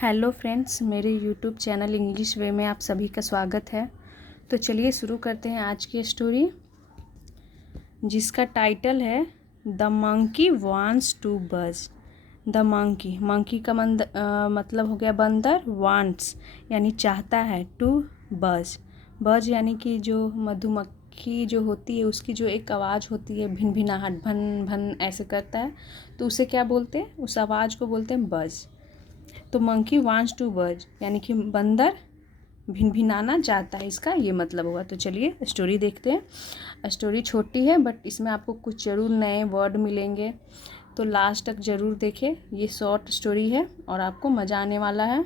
Hello friends, मेरे YouTube channel English वे में आप सभी का स्वागत है। तो चलिए शुरू करते हैं आज की स्टोरी, जिसका टाइटल है द मंकी वांट्स टू बज। द मंकी का मतलब हो गया बंदर, वांट्स यानी चाहता है, टू बज यानी कि जो मधुमक्खी जो होती है उसकी जो एक आवाज़ होती है, भिनभिनाहट, भन भन ऐसे करता है, तो उसे क्या बोलते हैं? उस आवाज़ को बोलते हैं बज। तो मंकी वांट्स टू बज यानी कि बंदर भिनभिनाना चाहता है, इसका ये मतलब होगा। तो चलिए स्टोरी देखते हैं। स्टोरी छोटी है बट इसमें आपको कुछ ज़रूर नए वर्ड मिलेंगे, तो लास्ट तक ज़रूर देखें। ये शॉर्ट स्टोरी है और आपको मज़ा आने वाला है।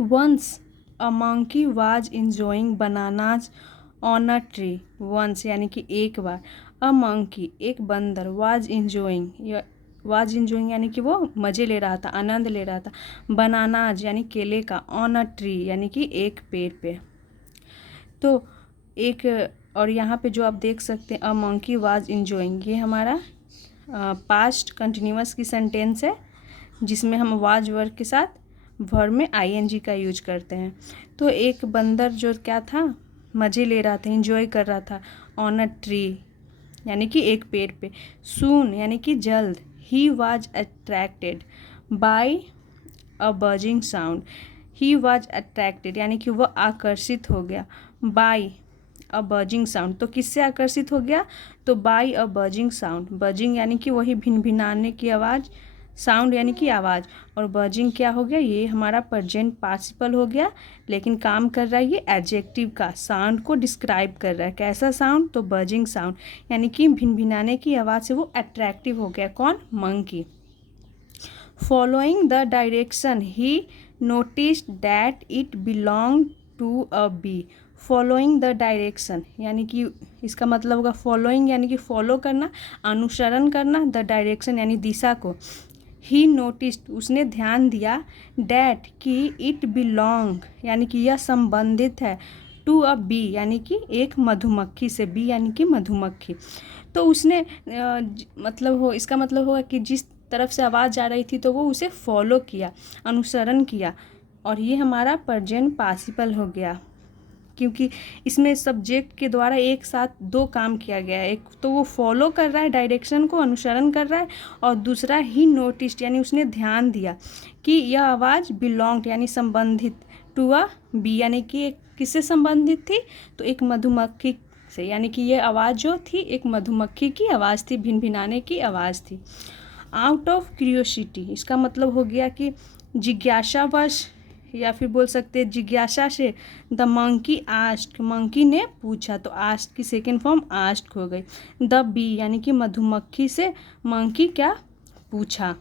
Once a monkey was enjoying bananas on a tree. Once यानी कि एक बार, अ मंकी एक बंदर, वाज इंजॉइंग यानी कि वो मज़े ले रहा था, आनंद ले रहा था। बनानाज यानी केले का, ऑन अ ट्री यानी कि एक पेड़ पे। तो एक, और यहाँ पे जो आप देख सकते हैं अ मंकी वाज इंजॉइंग, ये हमारा पास्ट कंटिन्यूअस की सेंटेंस है, जिसमें हम वाज वर्ब के साथ वर्ब में आईएनजी का यूज करते हैं। तो एक बंदर जो क्या था, मज़े ले रहा था, इंजॉय कर रहा था, ऑन अ ट्री यानी कि एक पेड़ पे। सून यानी कि जल्द, he was attracted by a buzzing sound. He was attracted यानी कि वह आकर्षित हो गया, बाय अ बजिंग साउंड। तो किससे आकर्षित हो गया? तो बाय अ बजिंग साउंड। बजिंग यानी कि वही भिनभिनाने की आवाज़, साउंड यानी कि आवाज़, और बजिंग क्या हो गया? ये हमारा प्रेजेंट पार्टिसिपल हो गया, लेकिन काम कर रहा है ये एडजेक्टिव का, साउंड को डिस्क्राइब कर रहा है। कैसा साउंड? तो बजिंग साउंड यानी कि भिनभिनाने की आवाज़ से वो अट्रैक्टिव हो गया। कौन? Monkey. Following the direction he noticed that it belong to a bee. Following the direction यानी कि इसका मतलब होगा फॉलोइंग यानी कि फॉलो करना, अनुसरण करना, द डायरेक्शन यानी दिशा को। ही नोटिस्ड उसने ध्यान दिया, डैट कि इट बिलोंग यानी कि यह संबंधित है, टू अ बी यानी कि एक मधुमक्खी से, बी यानी कि मधुमक्खी। तो उसने मतलब हो, इसका मतलब होगा कि जिस तरफ से आवाज़ जा रही थी तो वो उसे फॉलो किया, अनुसरण किया, और ये हमारा प्रेजेंट पार्टिसिपल हो गया, क्योंकि इसमें सब्जेक्ट के द्वारा एक साथ दो काम किया गया है। एक तो वो फॉलो कर रहा है, डायरेक्शन को अनुसरण कर रहा है, और दूसरा ही नोटिस्ड यानी उसने ध्यान दिया कि यह आवाज़ बिलोंग यानी संबंधित, टू अ बी यानी कि एक किससे संबंधित थी? तो एक मधुमक्खी से, यानी कि ये आवाज़ जो थी एक मधुमक्खी की आवाज़ थी, भिनभिनाने की आवाज़ थी। आउट ऑफ क्यूरियोसिटी इसका मतलब हो गया कि जिज्ञासावश, या फिर बोल सकते हैं जिज्ञासा से। द मंकी आस्क्ड, मंकी ने पूछा, तो आस्क्ड की सेकेंड फॉर्म आस्क्ड हो गई। द बी यानी कि मधुमक्खी से मंकी क्या पूछा?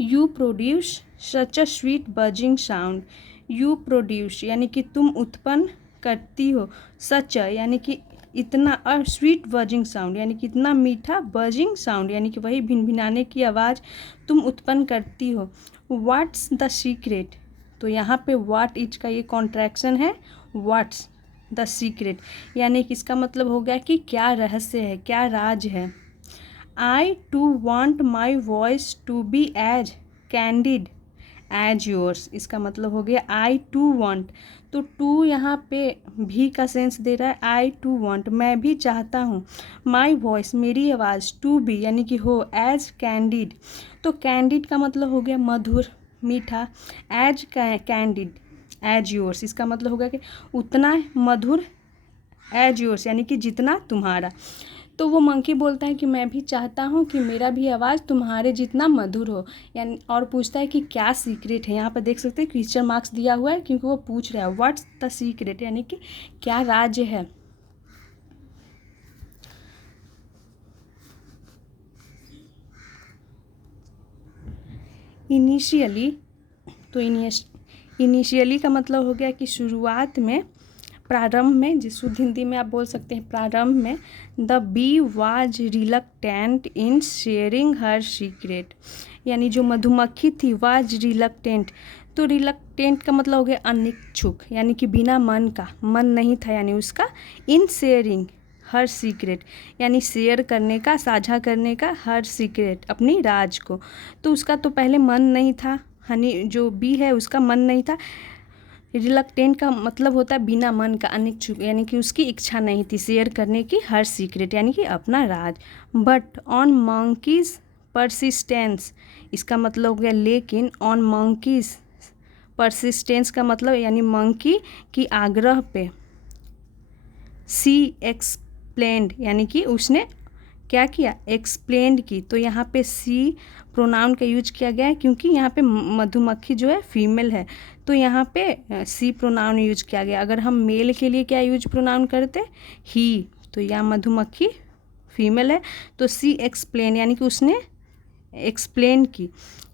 You produce such a sweet buzzing sound. You produce यानी कि तुम उत्पन्न करती हो, सच यानी कि इतना, और स्वीट बजिंग साउंड यानी कि इतना मीठा, बजिंग साउंड यानी कि वही भिनभिनाने की आवाज़ तुम उत्पन्न करती हो। व्हाट्स द सीक्रेट, तो यहाँ पे व्हाट इज का ये कॉन्ट्रैक्शन है, व्हाट्स द सीक्रेट यानी कि इसका मतलब हो गया कि क्या रहस्य है, क्या राज है। I to want my voice to be as candid as yours. इसका मतलब हो गया आई टू वॉन्ट, तो टू यहाँ पे भी का सेंस दे रहा है। आई टू वॉन्ट मैं भी चाहता हूँ, माई वॉइस मेरी आवाज़, टू बी यानी कि हो, एज कैंडिड, तो कैंडिड का मतलब हो गया मधुर, मीठा, एज कैंडिड एज योर्स इसका मतलब होगा कि उतना मधुर, एज योर्स यानी कि जितना तुम्हारा। तो वो मंकी बोलता है कि मैं भी चाहता हूँ कि मेरा भी आवाज़ तुम्हारे जितना मधुर हो, यानी, और पूछता है कि क्या सीक्रेट है। यहाँ पर देख सकते हैं क्वेश्चन मार्क्स दिया हुआ है, क्योंकि वो पूछ रहा है व्हाट्स द सीक्रेट यानी कि क्या राज है। इनिशियली, तो इनिशियली का मतलब हो गया कि शुरुआत में, प्रारंभ में, जिस शुद्ध हिंदी में आप बोल सकते हैं प्रारंभ में। The bee was reluctant in sharing her secret, यानी जो मधुमक्खी थी, वाज रिलक्टेंट, तो रिलक्टेंट का मतलब हो गया अनिच्छुक, यानी कि बिना मन का, मन नहीं था यानी उसका, इन शेयरिंग हर सीक्रेट, यानी शेयर करने का, साझा करने का, हर सीक्रेट, अपनी राज को। तो उसका तो पहले मन नहीं था, हनी जो बी है उसका मन नहीं था। रिलक्टेंट का मतलब होता है बिना मन का, अनिच्छुक, यानी कि उसकी इच्छा नहीं थी शेयर करने की हर सीक्रेट, यानी कि अपना राज। बट ऑन मंकीज परसिस्टेंस, इसका मतलब हो गया लेकिन, ऑन मंकीज परसिस्टेंस का मतलब यानी मंकी की आग्रह पे, सी एक्सप्लेन्ड, यानी कि उसने क्या किया, एक्सप्लेन्ड की। तो यहाँ पे सी प्रोनाउन का यूज किया गया है क्योंकि यहाँ पे मधुमक्खी जो है फीमेल है, तो यहाँ पे सी प्रोनाउन यूज किया गया। अगर हम मेल के लिए क्या यूज प्रोनाउन करते, ही, तो यहाँ मधुमक्खी फीमेल है, तो सी एक्सप्लेन यानी कि उसने एक्सप्लेन की,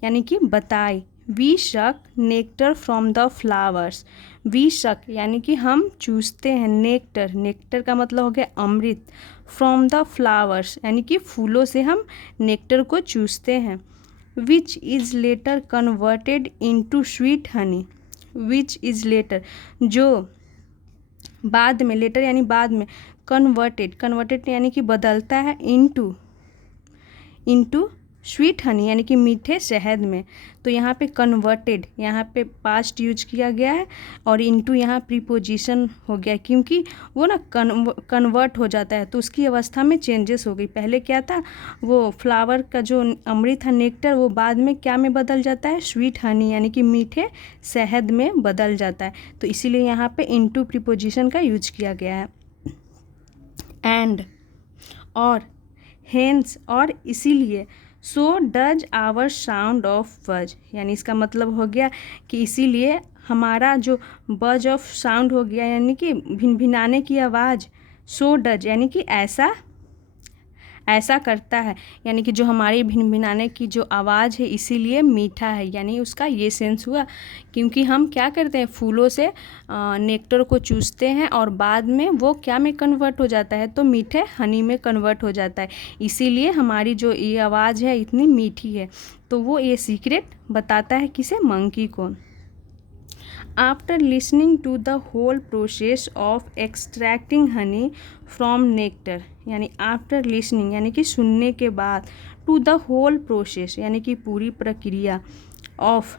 यानी कि बताई। We suck nectar from the flowers, we suck यानी कि हम चूसते हैं, नेक्टर, नेक्टर का मतलब हो गया अमृत, फ्रॉम द फ्लावर्स यानी कि फूलों से हम नेक्टर को चूसते हैं। Which is later converted into sweet honey, which is later जो बाद में, लेटर यानी बाद में, कन्वर्टेड, कन्वर्टेड यानी कि बदलता है, इनटू, इनटू स्वीट हनी यानी कि मीठे शहद में। तो यहाँ पे कन्वर्टेड, यहाँ पे पास्ट यूज किया गया है, और इनटू यहाँ प्रीपोजिशन हो गया क्योंकि वो ना कन्वर्ट हो जाता है, तो उसकी अवस्था में चेंजेस हो गई। पहले क्या था, वो फ्लावर का जो अमृत है, नेक्टर, वो बाद में क्या में बदल जाता है, स्वीट हनी यानी कि मीठे शहद में बदल जाता है। तो इसीलिए यहाँ पे इनटू प्रीपोजिशन का यूज किया गया है। एंड, और, हेंस, और इसीलिए, so does our sound of buzz, यानी इसका मतलब हो गया कि इसीलिए हमारा जो बज ऑफ साउंड हो गया, यानी कि भिनभिनाने की आवाज़, सो डज यानी कि ऐसा, ऐसा करता है, यानी कि जो हमारी भिनभिनाने की जो आवाज़ है इसीलिए मीठा है, यानी उसका ये सेंस हुआ क्योंकि हम क्या करते हैं, फूलों से नेक्टर को चूसते हैं और बाद में वो क्या में कन्वर्ट हो जाता है, तो मीठे हनी में कन्वर्ट हो जाता है, इसीलिए हमारी जो ये आवाज़ है इतनी मीठी है। तो वो ये सीक्रेट बताता है किसे, मंकी को। After listening to the whole process of extracting honey from nectar, यानी आफ्टर लिसनिंग यानी कि सुनने के बाद, टू द होल प्रोसेस यानी कि पूरी प्रक्रिया, ऑफ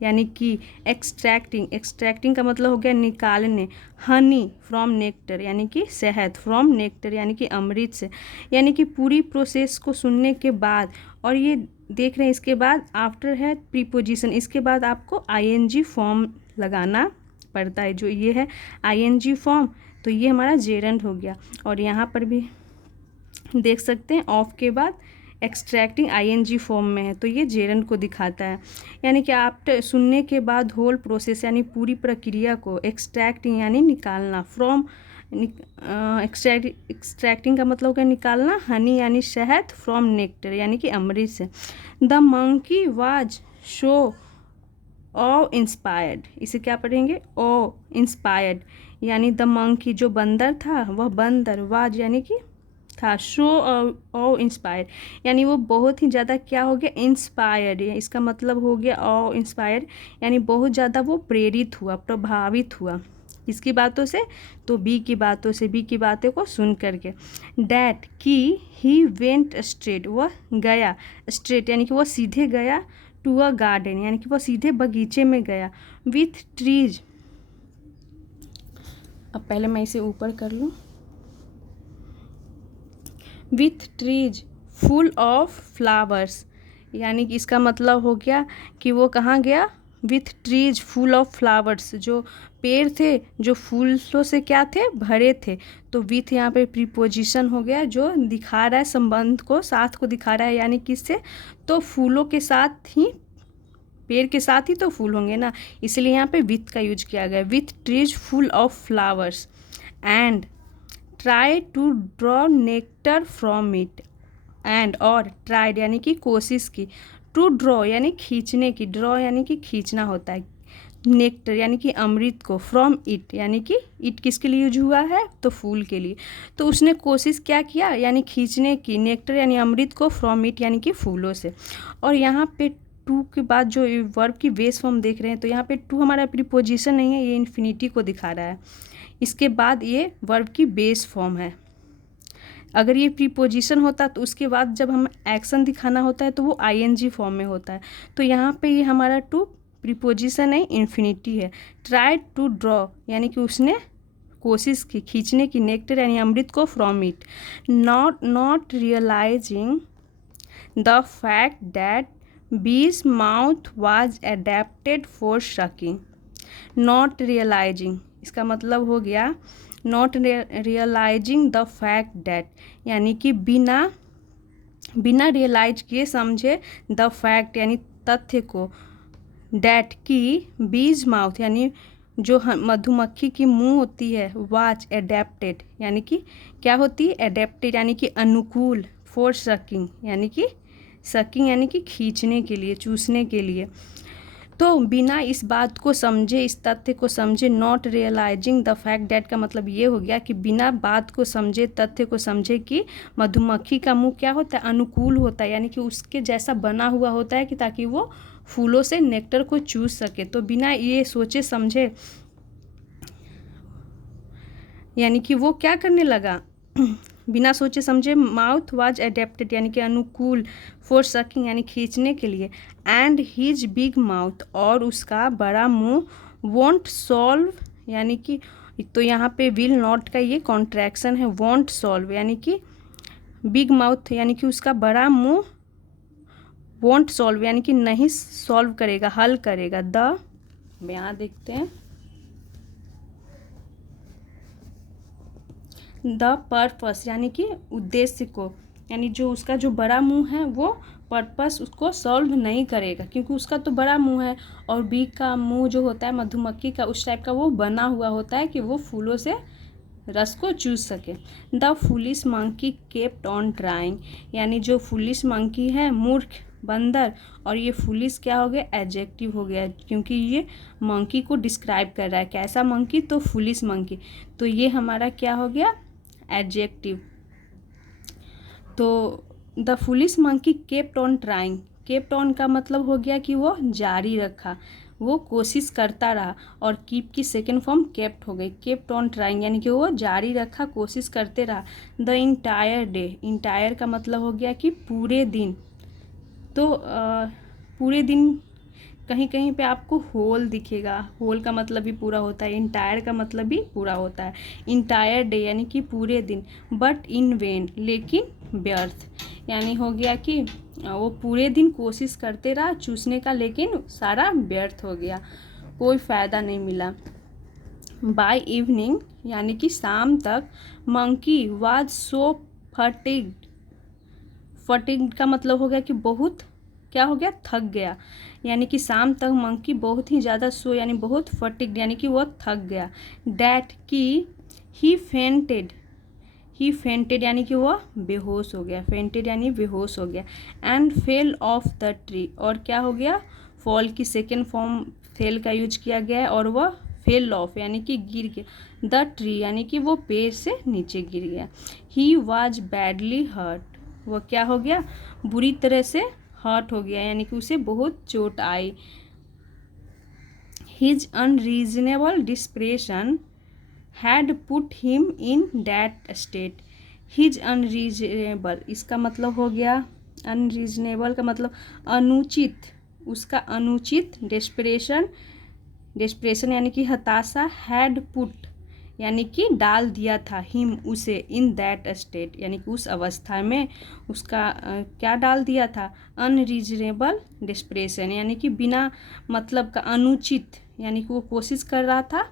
यानी कि एक्सट्रैक्टिंग, एक्सट्रैक्टिंग का मतलब हो गया निकालने, हनी फ्रॉम नेक्टर यानी कि शहद, फ्रॉम नेक्टर यानी कि अमृत से, यानी कि पूरी प्रोसेस को सुनने के बाद, और ये देख रहे हैं इसके बाद आफ्टर है प्रीपोजिशन, इसके बाद आपको आईएनजी फॉर्म लगाना पड़ता है, जो ये है आईएनजी फॉर्म, तो ये हमारा जेरंड हो गया। और यहाँ पर भी देख सकते हैं ऑफ के बाद एक्सट्रैक्टिंग आईएनजी फॉर्म में है, तो ये जेरंड को दिखाता है, यानी कि आप सुनने के बाद होल प्रोसेस यानी पूरी प्रक्रिया को, एक्सट्रैक्टिंग यानी निकालना, फ्रॉम, एक्सट्रैक्टिंग का मतलब क्या, निकालना, हनी यानी शहद, फ्रॉम नेक्टर यानी कि अमृत से। The monkey was so awe inspired, इसे क्या पढ़ेंगे, ओ इंस्पायर्ड, यानी द मंकी जो बंदर था, वह बंदर, वाज यानी कि था, शो ओ इंस्पायर्ड यानी वो बहुत ही ज़्यादा क्या हो गया, इंस्पायर्ड, इसका मतलब हो गया ओ इंस्पायर्ड, यानी बहुत ज़्यादा वो प्रेरित हुआ, प्रभावित हुआ, इसकी बातों से, तो बी की बातों से, बी की बातों को सुन करके। डैट कि ही वेंट स्ट्रेट, वह गया, स्ट्रेट यानी कि वह सीधे गया, टू अ गार्डन यानी कि वह सीधे बगीचे में गया, विथ ट्रीज, अब पहले मैं इसे ऊपर कर लूँ, with trees full of flowers, यानी कि इसका मतलब हो गया कि वो कहाँ गया, with trees full of flowers, जो पेड़ थे जो फूलों से क्या थे, भरे थे, तो विथ यहाँ पे प्रीपोजिशन हो गया जो दिखा रहा है संबंध को, साथ को दिखा रहा है, यानी किससे, तो फूलों के साथ ही, पेड़ के साथ ही तो फूल होंगे ना, इसलिए यहाँ पे विथ का यूज किया गया, with trees full of flowers, and try to draw nectar from it, and और ट्राइड यानी कि कोशिश की, टू ड्रॉ यानी खींचने की, ड्रॉ यानी कि खींचना होता है, नेक्टर यानी कि अमृत को, फ्रॉम इट यानी कि इट किसके लिए यूज हुआ है, तो फूल के लिए, तो उसने कोशिश क्या किया, यानी खींचने की, नेक्टर यानी अमृत को, फ्रॉम इट यानी कि फूलों से। और यहाँ पे टू के बाद जो वर्ब की बेस फॉर्म देख रहे हैं, तो यहाँ पे टू हमारा प्रीपोजिशन नहीं है, ये इन्फिनिटी को दिखा रहा है, इसके बाद ये वर्ब की बेस फॉर्म है, अगर ये प्रीपोजिशन होता तो उसके बाद जब हम एक्शन दिखाना होता है तो वो आईएनजी फॉर्म में होता है। तो यहाँ पे ये हमारा टू प्रीपोजिशन है, इन्फिनिटी है। ट्राई टू ड्रॉ यानी कि उसने कोशिश की खींचने की, नेक्टर यानी अमृत को, from it. Not realising the fact that bees mouth was adapted for sucking. Not realizing इसका मतलब हो गया not realising the fact that यानी कि बिना रियलाइज किए समझे, द फैक्ट यानी तथ्य को, दैट की बीज माउथ यानी जो मधुमक्खी की मुंह होती है, वाज एडेप्टेड यानी कि क्या होती है, एडेप्टेड यानी कि अनुकूल, फॉर सकिंग यानी कि सकिंग यानी कि खींचने के लिए, चूसने के लिए। तो बिना इस बात को समझे, इस तथ्य को समझे, not realising the fact that का मतलब ये हो गया कि बिना बात को समझे, तथ्य को समझे कि मधुमक्खी का मुंह क्या होता है, अनुकूल होता है यानी कि उसके जैसा बना हुआ होता है कि ताकि वो फूलों से नेक्टर को चूस सके। तो बिना ये सोचे समझे यानी कि वो क्या करने लगा, बिना सोचे समझे, माउथ वाज एडेप्टेड यानी कि अनुकूल, फॉर सकिंग यानी खींचने के लिए, एंड हिज बिग माउथ और उसका बड़ा मुंह, वॉन्ट सॉल्व यानी कि, तो यहाँ पे विल नॉट का ये कॉन्ट्रैक्शन है, वॉन्ट सॉल्व यानी कि बिग माउथ यानी कि उसका बड़ा मुंह, वॉन्ट सॉल्व यानी कि नहीं सॉल्व करेगा, हल करेगा। द यहाँ देखते हैं, द पर्पस यानी कि उद्देश्य को, यानी जो उसका जो बड़ा मुंह है वो पर्पस उसको सॉल्व नहीं करेगा क्योंकि उसका तो बड़ा मुंह है, और बी का मुंह जो होता है मधुमक्खी का उस टाइप का वो बना हुआ होता है कि वो फूलों से रस को चूस सके। The foolish monkey kept on trying यानी जो फुलिश मंकी है, मूर्ख बंदर, और ये फुलिश क्या हो गया, एडजेक्टिव हो गया क्योंकि ये मंकी को डिस्क्राइब कर रहा है। कैसा मंकी, तो फुलिश मंकी, तो ये हमारा क्या हो गया, एडजेक्टिव। तो the foolish monkey kept on trying, kept on का मतलब हो गया कि वो जारी रखा, वो कोशिश करता रहा, और कीप की सेकेंड फॉर्म केप्ट हो गई, केप्ट ऑन ट्राइंग यानी कि वो जारी रखा, कोशिश करते रहा। द इंटायर डे, इंटायर का मतलब हो गया कि पूरे दिन, तो पूरे दिन कहीं कहीं पे आपको होल दिखेगा, होल का मतलब भी पूरा होता है, इंटायर का मतलब भी पूरा होता है। इंटायर डे यानी कि पूरे दिन, बट इन वेन लेकिन व्यर्थ, यानी हो गया कि वो पूरे दिन कोशिश करते रहा चूसने का, लेकिन सारा व्यर्थ हो गया, कोई फ़ायदा नहीं मिला। बाय इवनिंग यानी कि शाम तक, मंकी वाज सो फटिग्ड, फटिग्ड का मतलब हो गया कि बहुत क्या हो गया, थक गया, यानी कि शाम तक मंकी बहुत ही ज़्यादा सो यानी बहुत फटिग्ड यानी कि वो थक गया। डैट की ही फेंटेड, ही फेंटेड यानी कि वह बेहोश हो गया, फेंटेड यानी बेहोश हो गया। And fell off the tree, और क्या हो गया, फॉल की सेकेंड फॉर्म फेल का यूज किया गया है, और वह फेल ऑफ यानी कि गिर गया, द ट्री यानी कि वो पेड़ से नीचे गिर गया। ही वाज बैडली हर्ट, वह क्या हो गया, बुरी तरह से हर्ट हो गया यानी कि उसे बहुत चोट आई। His unreasonable depression had put him in that state. His unreasonable इसका मतलब हो गया, अनरीजनेबल का मतलब अनुचित, उसका अनुचित, डिस्प्रेशन, डिस्प्रेशन यानी कि हताशा, हैड पुट यानी कि डाल दिया था, हिम उसे, इन दैट स्टेट यानी कि उस अवस्था में, उसका क्या डाल दिया था, अनरीजनेबल डिस्प्रेशन यानी कि बिना मतलब का, अनुचित यानी कि वो कोशिश कर रहा था,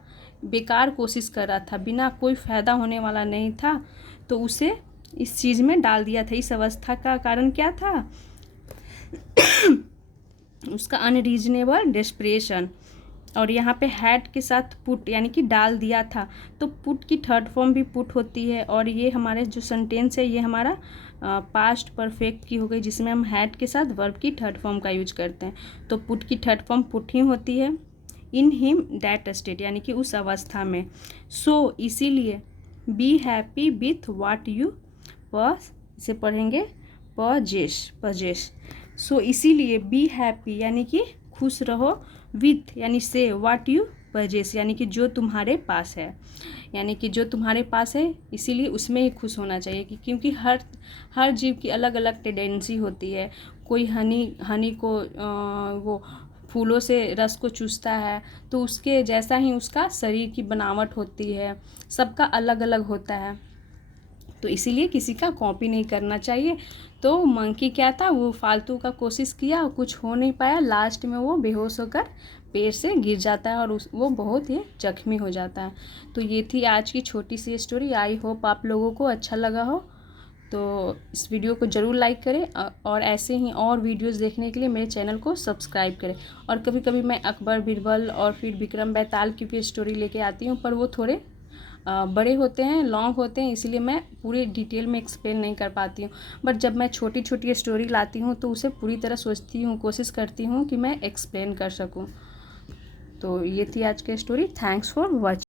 बेकार कोशिश कर रहा था, बिना कोई फ़ायदा होने वाला नहीं था, तो उसे इस चीज़ में डाल दिया था। इस अवस्था का कारण क्या था, उसका अनरीजनेबल डिस्प्रेशन, और यहाँ पे हैड के साथ पुट यानी कि डाल दिया था, तो पुट की थर्ड फॉर्म भी पुट होती है, और ये हमारे जो सेंटेंस है ये हमारा पास्ट परफेक्ट की हो गई, जिसमें हम हैड के साथ वर्ब की थर्ड फॉर्म का यूज करते हैं। तो पुट की थर्ड फॉर्म पुट ही होती है, इन हिम दैट स्टेट यानी कि उस अवस्था में। सो इसीलिए, be happy with what you possess, इसे पढ़ेंगे पजेस, पजेस। सो इसीलिए बी हैप्पी यानी कि खुश रहो, विथ यानी से, वाट यू पजेस यानी कि जो तुम्हारे पास है, यानी कि जो तुम्हारे पास है इसीलिए उसमें ही खुश होना चाहिए कि क्योंकि हर जीव की अलग अलग टेंडेंसी होती है। कोई हनी को वो फूलों से रस को चूसता है तो उसके जैसा ही उसका शरीर की बनावट होती है, सबका अलग अलग होता है, तो इसीलिए किसी का कॉपी नहीं करना चाहिए। तो मंकी क्या था, वो फालतू का कोशिश किया, कुछ हो नहीं पाया, लास्ट में वो बेहोश होकर पेड़ से गिर जाता है और वो बहुत ही जख्मी हो जाता है। तो ये थी आज की छोटी सी स्टोरी। आई होप आप लोगों को अच्छा लगा हो। तो इस वीडियो को ज़रूर लाइक करें और ऐसे ही और वीडियोस देखने के लिए मेरे चैनल को सब्सक्राइब करें। और कभी कभी मैं अकबर बीरबल और फिर विक्रम बेताल की भी स्टोरी लेके आती हूँ, पर वो थोड़े बड़े होते हैं, लॉन्ग होते हैं, इसलिए मैं पूरी डिटेल में एक्सप्लेन नहीं कर पाती हूँ। बट जब मैं छोटी छोटी स्टोरी लाती हूँ तो उसे पूरी तरह सोचती हूँ, कोशिश करती हूँ कि मैं एक्सप्लेन कर सकूँ। तो ये थी आज की स्टोरी। Thanks for watching.